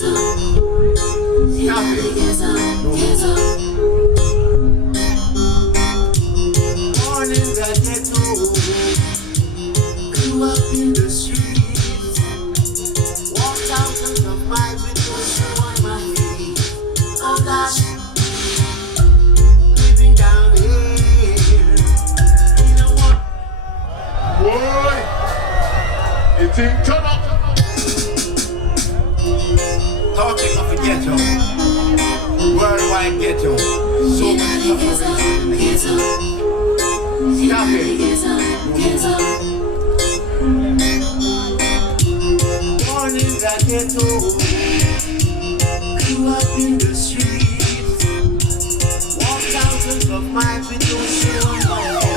Born in the ghetto, grew up in the streets, walked thousands of miles with no shoe on my feet. Oh gosh, living down here, you know what? Boy, you think turn up? Talking of the ghetto, worldwide ghetto, so many sufferings in the ghetto. Stop it. Born in the ghetto, grew up in the streets, walked thousands of miles with no shoe on my feet.